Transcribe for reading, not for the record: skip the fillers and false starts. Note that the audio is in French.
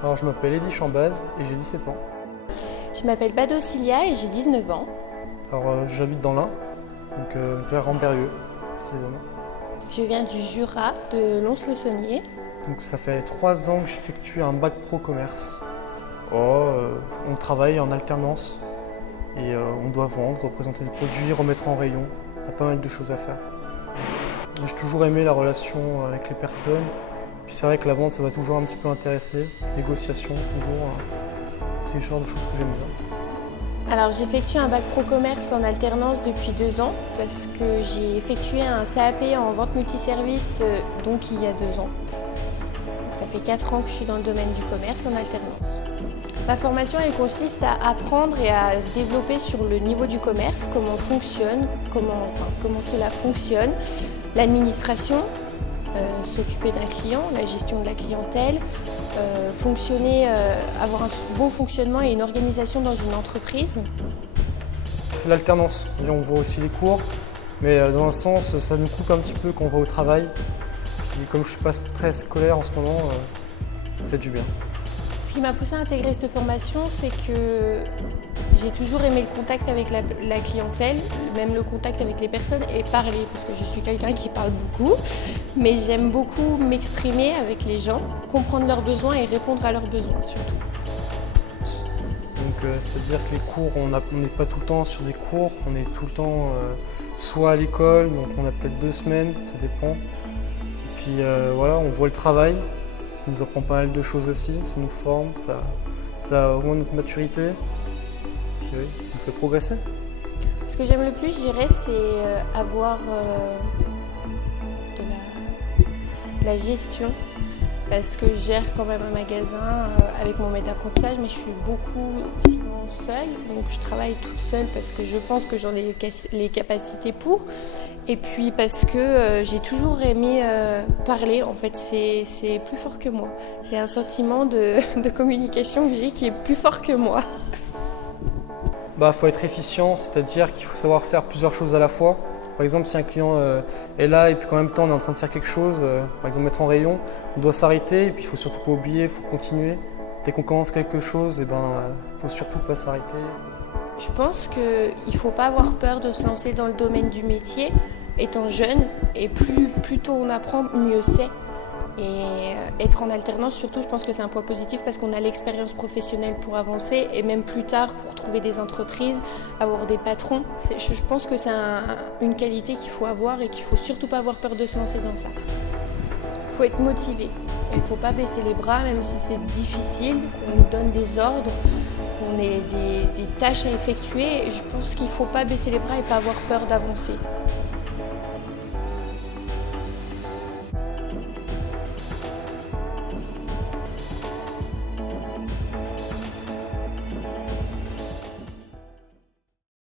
Alors je m'appelle Eddy Chambaz et j'ai 17 ans. Je m'appelle Bado Cilia et j'ai 19 ans. Alors j'habite dans l'Ain, donc vers Rambérieux précisément. Je viens du Jura, de Lons-le-Saunier. Donc ça fait 3 ans que j'effectue un bac pro commerce. On travaille en alternance et on doit vendre, présenter des produits, remettre en rayon. Il y a pas mal de choses à faire. J'ai toujours aimé la relation avec les personnes. Puis c'est vrai que la vente ça m'a toujours un petit peu intéressé. Négociation toujours, c'est le genre de choses que j'aime bien. Alors j'effectue un bac pro commerce en alternance depuis 2 ans parce que j'ai effectué un CAP en vente multiservice donc il y a 2 ans. Donc, ça fait 4 ans que je suis dans le domaine du commerce en alternance. Ma formation elle consiste à apprendre et à se développer sur le niveau du commerce, comment fonctionne, comment cela fonctionne, l'administration, s'occuper d'un client, la gestion de la clientèle, avoir un bon fonctionnement et une organisation dans une entreprise. L'alternance, on voit aussi les cours, mais dans un sens, ça nous coupe un petit peu quand on va au travail. Puis comme je ne suis pas très scolaire en ce moment, ça fait du bien. Ce qui m'a poussé à intégrer cette formation, c'est que j'ai toujours aimé le contact avec la clientèle, même le contact avec les personnes et parler, parce que je suis quelqu'un qui parle beaucoup, mais j'aime beaucoup m'exprimer avec les gens, comprendre leurs besoins et répondre à leurs besoins surtout. Donc c'est-à-dire que les cours, on n'est pas tout le temps sur des cours, on est tout le temps soit à l'école, donc on a peut-être 2 semaines, ça dépend. Et puis voilà, on voit le travail, ça nous apprend pas mal de choses aussi, ça nous forme, ça augmente notre maturité. Oui, ça nous fait progresser. Ce que j'aime le plus, je dirais, c'est avoir de la gestion, parce que je gère quand même un magasin avec mon maître d'apprentissage, mais je suis beaucoup souvent seule, donc je travaille toute seule parce que je pense que j'en ai les capacités pour, et puis parce que j'ai toujours aimé parler, en fait c'est plus fort que moi. C'est un sentiment de communication que j'ai qui est plus fort que moi. Faut être efficient, c'est-à-dire qu'il faut savoir faire plusieurs choses à la fois. Par exemple, si un client est là et puis qu'en même temps on est en train de faire quelque chose, par exemple mettre en rayon, on doit s'arrêter et puis il faut surtout pas oublier, il faut continuer. Dès qu'on commence quelque chose, il faut surtout pas s'arrêter. Je pense qu'il ne faut pas avoir peur de se lancer dans le domaine du métier étant jeune, et plus tôt on apprend, mieux c'est. Et être en alternance, surtout, je pense que c'est un point positif parce qu'on a l'expérience professionnelle pour avancer et même plus tard pour trouver des entreprises, avoir des patrons. Je pense que c'est une qualité qu'il faut avoir et qu'il ne faut surtout pas avoir peur de se lancer dans ça. Il faut être motivé. Il ne faut pas baisser les bras, même si c'est difficile, qu'on nous donne des ordres, qu'on ait des tâches à effectuer. Je pense qu'il ne faut pas baisser les bras et pas avoir peur d'avancer.